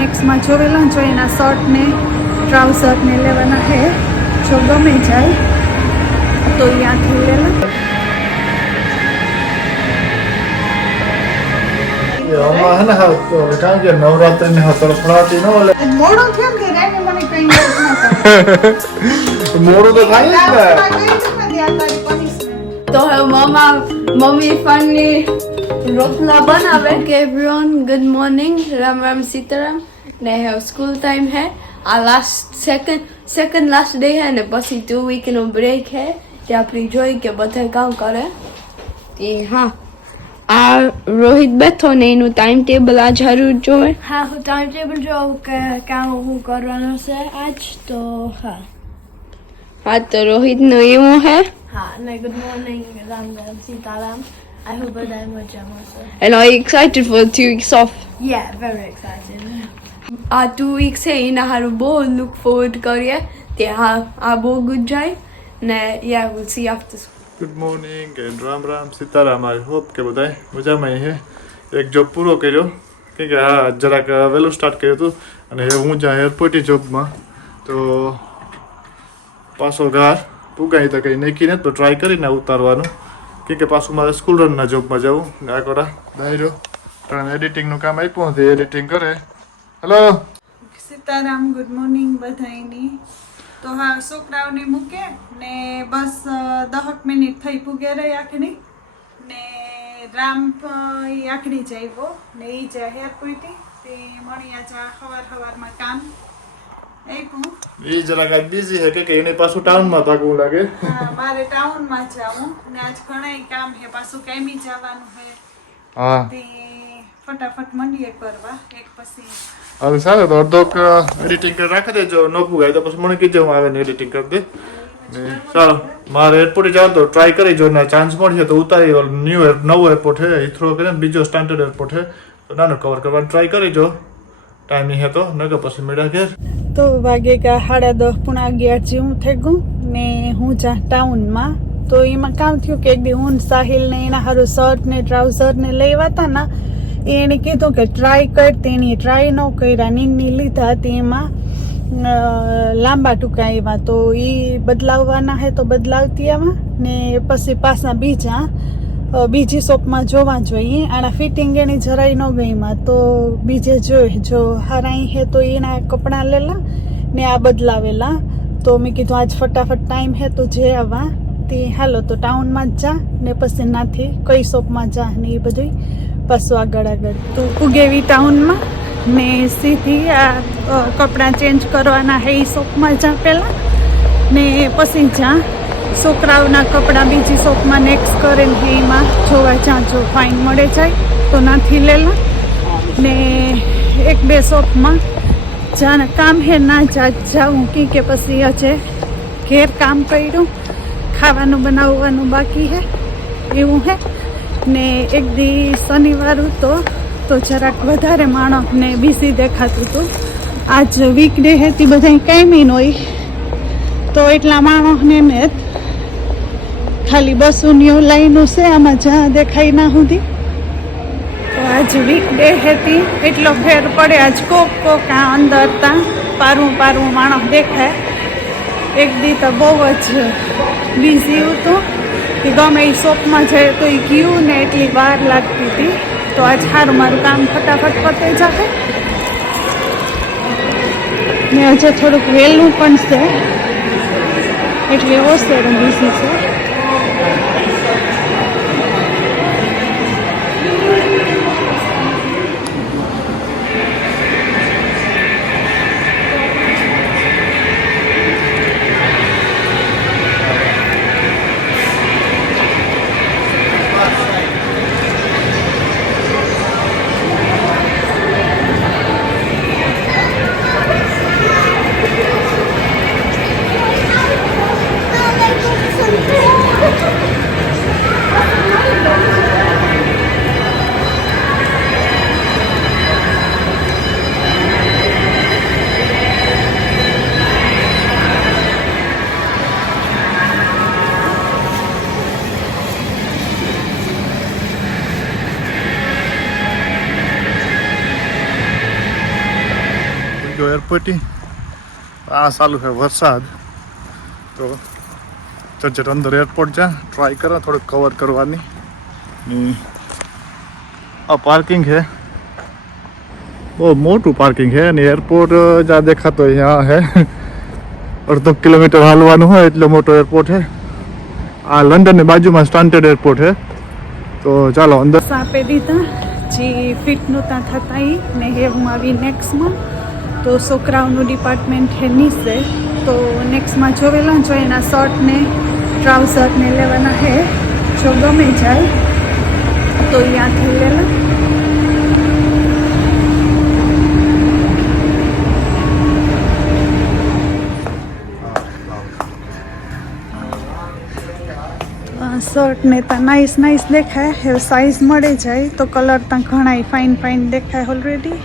નેક્સ્ટમાં જોવેલો જો એના શર્ટ ને ટ્રાઉઝર ને લેવાના હે જો ગમે જાય તો ત્યાંથી લેલા है ना कहाँ के नवरात्रि में तड़फड़ाती ना वाले મોડો થયો ને રાને મને કઈ ના मोड़ो तो खाई है તો હવે મમ્મી ફનની રોટલા બનાવે કે everyone good morning Ram Ram Sitaram ને હવે સ્કૂલ ટાઈમ હે આ લાસ્ટ સેકન્ડ લાસ્ટ ડે હે ને પછી 2 વીક નો બ્રેક હે કે આપણે જોઈ કે બધા કામ કરે એ હા આ રોહિત બેઠો ને એનું ટાઈમ ટેબલ આ જરૂર જોવે હા હું ટાઈમ ટેબલ જોઉં કે કામ હું કરવાનું છે આજ તો હા તો રોહિતનું એવું હે હા ને good morning Ram Ram Sitaram I hope બધા મજામાં છે and are you excited for 2 weeks off yeah very excited આ 2 weeks છે એના હારું બહુ look forward કરીએ તે આ બહુ good જાય ને yeah we'll see after school good morning and Ram Ram Sitaram I hope के बताए मजा में है एक जॉब पूरो કર્યો કે આ જરાક વેલું સ્ટાર્ટ કર્યું હતું અને હું જ્યાં એરપોર્ટની જોબમાં તો પાછો ઘર પુગાઈ તો કંઈ નક્કી નથી તો ટ્રાય કરીને ઉતારવાનું કે પાછું મારે સ્કૂલ રનના જોબમાં જવું આ કોરા દાયરો કારણ એડિટિંગનું કામ આપ્યું હતું એડિટિંગ કરે હેલો સીતારામ ગુડ મોર્નિંગ બધાની તો હા છોકરાઓને મૂકે ને બસ 10 મિનિટ થઈ પૂગે રહી આખડી ને રામ આખડી જાય ને એ જાય એરપોર્ટથી તે મણિયા જા સવારમાં કામ એ જરાક આજ બીઝી હે કે એને પાછું ટાઉનમાં ભાગવું લાગે હા મારે ટાઉનમાં જાવું ને આજ ઘણા કામ હે પાછું કેમી જવાનું હે હા તે ફટાફટ મંડીએ કરવા એક પછી હવે સારું તો અડધો એડિટિંગ કરી રાખી દેજો ન પુગાય તો પછી મને કીધું હું આવે ને એડિટિંગ કરી દે ને ચાલો મારે એરપોર્ટે જવાનું તો ટ્રાય કરી જો ને ચાન્સ મળશે તો ઉતારી નવો એરપોર્ટ છે હિથ્રો કરીને બીજો સ્ટાન્ડર્ડ એરપોર્ટ છે તો નાનો કવર કરવાનું ટ્રાય કરી જો ટાઈમ નહીં હતો નકર પછી મેળા ઘેર તો વાગે કે 10:30 પોણા 11 જેવું થઈ ગયું ને હું જા ટાઉનમાં તો એમાં કામ થયું કે એક દી હું સાહિલ ને એના હારું શર્ટ ને ટ્રાઉઝર ને લેવા હતા ને એને કીધું કે ટ્રાય કર તેની ટ્રાય ન કર્યા નીની લીધા તેમાં લાંબા ટૂંકા એવા તો એ બદલાવવાના હે તો બદલાવતી આમાં ને પછી પાછા બીજી શોપમાં જોવા જોઈએ આના ફિટિંગ એની જરાય ન ગઈમાં તો બીજે જોઈ જો હારાઈ હે તો એના કપડાં લેલા ને આ બદલાવેલા તો મેં કીધું આજ ફટાફટ ટાઈમ હે તો જે આવવા તે હાલો તો ટાઉનમાં જ જા ને પછી નાથી કઈ શોપમાં જા ને એ બધું પાછું આગળ તો ઉગેવી ટાઉનમાં ને સીધી આ કપડાં ચેન્જ કરવાના હે એ શોપમાં જા પહેલાં ને પછી જા છોકરાઓના કપડાં બીજી શોપમાં નેક્સ્ટ કરે ને એમાં જોવા જ્યાં જો ફાઇન મળે જાય તો નાથી લેલા ને 1-2 શોપમાં જ્યાં કામ હે ના જાઉં કે પછી હજે ઘેર કામ કર્યું ખાવાનું બનાવવાનું બાકી હે એવું હે ને એક દી શનિવાર હતો તો જરાક વધારે માણસને બીઝી દેખાતું હતું આજ વીકડે હતી બધા કાંઈ ન હોય તો એટલા માણસને મેં ખાલી બસોની લાઈનો છે આમાં જ્યાં દેખાય ના સુધી તો આજ વીકડે હતી એટલો ફેર પડે આજ કોક આ અંદર ત્યાં પારું માણસ દેખાય એક દી તો બહુ જ બિઝી હતું કે ગમે એ શોપમાં જાય તો એ ગયું ને એટલી વાર લાગતી હતી તો આજ સારું મારું કામ ફટાફટ પતે જશે ને હજુ થોડુંક વહેલું પણ છે એટલે ઓછે બિઝી છે ગયો એરપોર્ટથી. આ ચાલુ છે વરસાદ, તો જટ અંદર એરપોર્ટ જા ટ્રાય કરો થોડુંક કવર કરવાની. આ પાર્કિંગ છે, બહુ મોટું પાર્કિંગ છે અને એરપોર્ટ જ્યાં દેખાતો અહીંયા છે. 1.5 કિલોમીટર હાલવાનું હોય એટલો મોટો એરપોર્ટ છે. આ લંડનની બાજુમાં સ્ટાન્ટેડ એરપોર્ટ છે. તો ચાલો અંદર. આપી દીધા જે ફિટ નહોતા થતા એ ને હે હું આવી નેક્સ્ટમાં. તો છોકરાઓનું ડિપાર્ટમેન્ટ છે નીચે, તો નેક્સ્ટમાં જોવેલા જો એના શર્ટ ને ટ્રાઉઝર ને લેવાના હે. જો ગમે જાય તો ત્યાંથી લેલા. શર્ટ ને ત્યાં નાઇસ નાઇસ દેખાય હે. સાઇઝ મળે જાય તો કલર ત્યાં ઘણા ફાઇન ફાઇન દેખાય ઓલરેડી.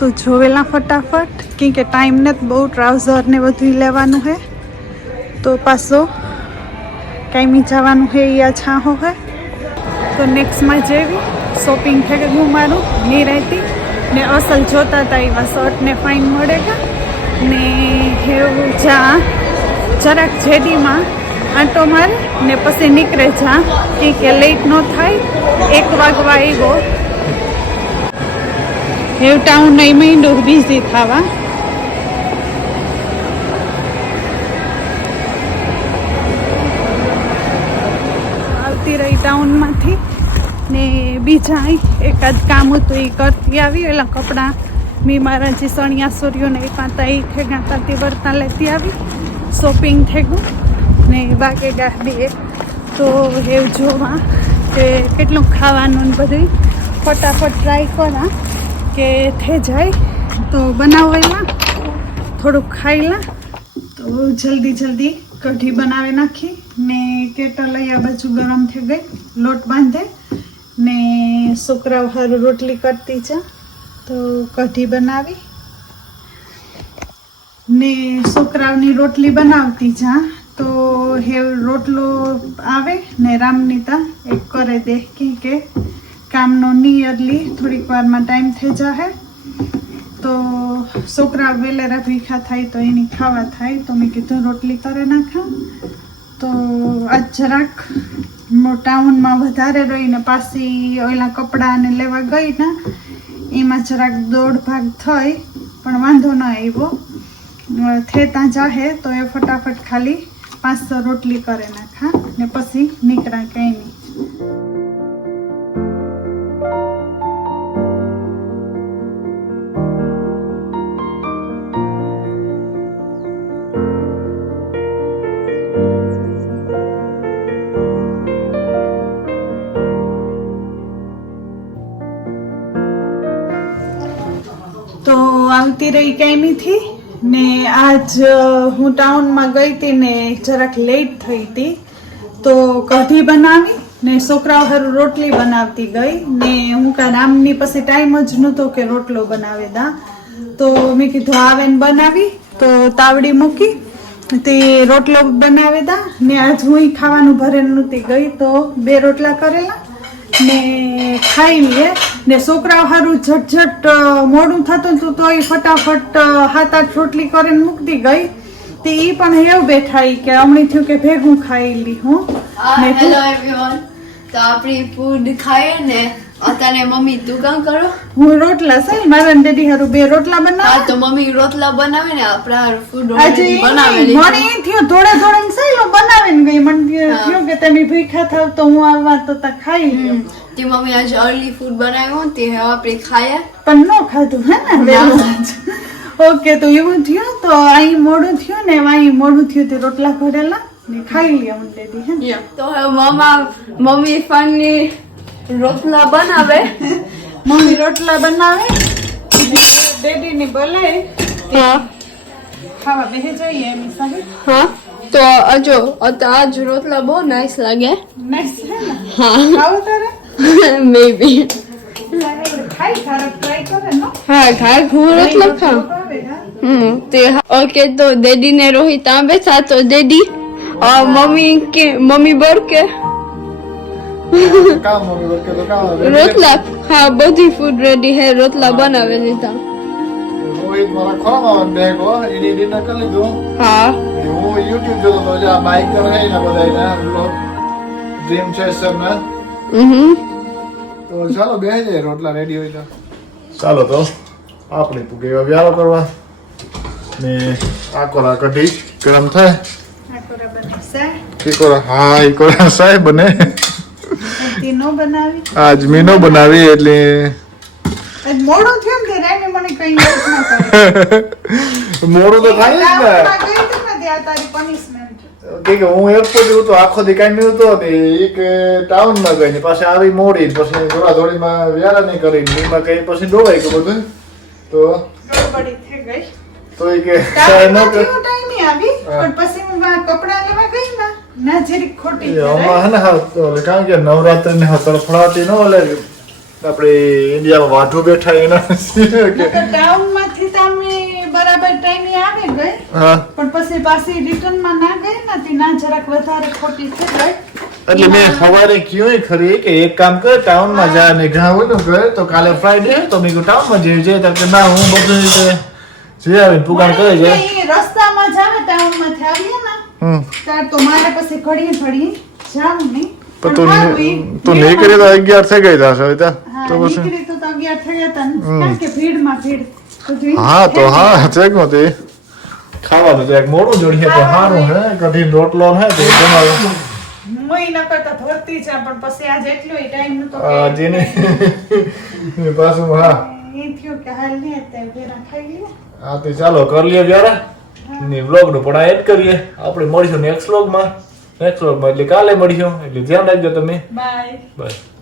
તો જોવેલા ફટાફટ કેમ કે ટાઈમ ને બહુ ટ્રાઉઝર ને બધું લેવાનું હે. તો પાછો કાંઈ જવાનું હે યા છાહો હે. તો નેક્સ્ટમાં જેવી શોપિંગ થઈ ગયું મારું નિરાયતી ને અસલ જોતા હતા એવા શર્ટ ને ફાઇન મળેગા ને એવું જા જરાક જેડીમાં આંટો મારે ને પછી નીકળે જા કે લેટ ન થાય. 1 વાગવા આવ્યો હેવ ટાઉન નહીં માંડ્યું બિઝી થવા. આવતી રહી ટાઉનમાંથી ને બીજા એકાદ કામ હતું એ કરતી આવી. એલા કપડાં મેં મારા જે સણિયા સૂર્યોને એ પાતા એ ખેગાતા તે વર્તા લેતી આવી. શોપિંગ થઈ ગયું ને બાકી ગાડીએ તો એવું જોવા કે કેટલું ખાવાનું ને બધું ફટાફટ ટ્રાય કરા કે થઈ જાય તો બનાવેલા થોડુંક ખાઈલા. તો જલ્દી જલ્દી કઢી બનાવી નાખી ને કેટલ લઈ આ બાજુ ગરમ થઈ ગઈ. લોટ બાંધે ને છોકરાઓ હારું રોટલી કરતી છે તો કઢી બનાવી ને છોકરાઓની રોટલી બનાવતી જા. તો હે રોટલો આવે ને રામનીતા એક કરે દે કે કામનો નિયરલી થોડીક વારમાં ટાઈમ થઈ જાય. તો છોકરા વેલેરા ભીખા થાય તો એની ખાવા થાય. તો મેં કીધું રોટલી કરે નાખા. તો આજ જરાક ટાઉનમાં વધારે રહીને પાછી ઓલા કપડાને લેવા ગઈ ને એમાં જરાક 1.5 ભાગ થઈ પણ વાંધો ન આવ્યો. થેતા જાહે તો એ ફટાફટ ખાલી 500 રોટલી કરે નાખા ને પછી નીકળા કંઈ નહીં. તો આવતી રહી કાયમીથી ને આજ હું ટાઉનમાં ગઈ હતી ને જરાક લેટ થઈ હતી. તો કઢી બનાવી ને છોકરાઓ હારું રોટલી બનાવતી ગઈ ને હું કાંઈ રામની પછી ટાઈમ જ નહોતો કે રોટલો બનાવે દા. તો મેં કીધું આવે ને બનાવી તો તાવડી મૂકી તે રોટલો બનાવે દા ને આજ હું ખાવાનું ભરે નહોતી ગઈ તો 2 રોટલા કરેલા ને ખાઈ લઈએ ને છોકરાઓ હારું ઝટઝટ મોડું થતું હતું તો એ ફટાફટ 7-8 રોટલી કરીને મૂકતી ગઈ. તે એ પણ એવું બેઠા કે હમણાં થયું કે ભેગું ખાઈ લી હું. Hello everyone. તો આપણી ફૂડ ખાઈએ ને અત્યારે મમ્મી તું કામ કરો. હું રોટલા છે મારા ડેડી હારું 2 રોટલા બનાવ. હા તો મમ્મી રોટલા બનાવે ને આપણા હારું ફૂડ આજે બનાવેલી. મને થયો થોડે થોડે સહેલો બનાવીને ગઈ. મને થયું કે તમે ભૂખ્યા થાવ તો હું આવવા તો તા ખાઈ લ્યો. તે મમ્મી આજે અર્લી ફૂડ બનાવ્યું તે હવે આપણે ખાયા પણ ન ખાધું હે ને વહેલું જ. ઓકે તો એવું થયું તો અહીં મોડું થયું ને અહીં મોડું થયું તે રોટલા ભરેલા ને ખાઈ લ્યો મને ડેડી હે ને. તો હવે મમ્મી ફાની રોટલા બનાવે. મમ્મી રોટલા બનાવે ડેડી ને બોલાય ખાવા બેસી જઈએ એમની સાથે. હા તો આજો આજ રોટલા બહુ નાઈસ લાગે. નાઈસ હે ને. હા ખાવું તારે મે બી ખાઈ ખારા ટ્રાય કરે નો. હા ખાય હું રોટલા ખાઉં. ભાવે હા તે ઓકે તો ડેડી ને રોહિત આ બેઠા તો ડેડી મમ્મી બોલ કે કામ મમ્મી વખતે તો કામ રોટલા હા બધી ફૂડ રેડી હે રોટલા બનાવી લીધા રોહિત મારા ખોરામાં બેગો એની ડિનર કરી લીધું હા હું YouTube જોતો તો જે બાઈક કરે ને બધા બ્લોગ ડ્રીમ ચેસર ના તો ચાલો બેહી જાય રોટલા રેડી હોય તો ચાલો તો આપણે પૂગે વ્યારો કરવા ને આ કોરા કઢી ગરમ થાય હા એ કોરા સાહેબ બને આજ મીનો બનાવી એટલે મોડું થયું ને રાને મને કઈ મોડું તો થાય જ ને તારી પનિશમેન્ટ કે હું એરપોર્ટ હતો આખો દી કાંઈ નહોતો ને એક ટાઉનમાં ગઈ ને પાછી આવી મોડી પછી દોડાદોડીમાં વ્યારા નહીં કરી એમાં કઈ પછી ડોવાઈ ગયું બધું તો ગડબડી થઈ ગઈ તો એ કે ટાઈમ આવી પણ પછી હું કપડા લેવા ગઈ ના જરી ખોટી આમાં હે ને કારણ કે નવરાત્રી ને તડફડાતી ન ઓલે આપણે ઇન્ડિયામાં વાઢું બેઠા એના ટાઉન માંથી તમે બરાબર ટાઈમે આવી ગઈ હા પણ પછી પાછી રિટર્ન માં ના ગઈ નથી ના જરાક વધારે ખોટી થઈ ગઈ એટલે મેં સવારે કયું ખરી કે એક કામ કર ટાઉન માં જા ને ઘણા હોય ને ઘરે તો કાલે ફ્રાઈડે તો મેં ટાઉન માં જઈ જાય તો ના હું બધું રીતે જે આવે પુગાર કરે છે રસ્તામાં જાવે ટાઉન માંથી આવીએ ને ત્યાર તો મારે પછી ઘડીએ જાવું નહીં તો નીકળી તો 11 થઈ ગઈ હશે તો પછી નીકળી તો 11 થઈ ગયા હતા કારણ કે ભીડમાં ભીડ હા તો હા ચેક નહોતી ખાવાનું તો એક મોડું જોડીએ તો સારું હે કઢી રોટલો હે તો બનાવે મોઈ ન કરતા ભરતી છે પણ પછી આજ એટલો ટાઈમ નતો જેને પાછું હા એ થયું કે હાલ નહીં અત્યારે ભેરા ખાઈ લે હા તો ચાલો કરી લઈએ વ્યારા ને વ્લોગ નું પણ એડ કરીએ આપણે મળીશું નેક્સ્ટ વ્લોગમાં એટલે કાલે મળીશું એટલે ધ્યાન રાખજો તમે બાય બાય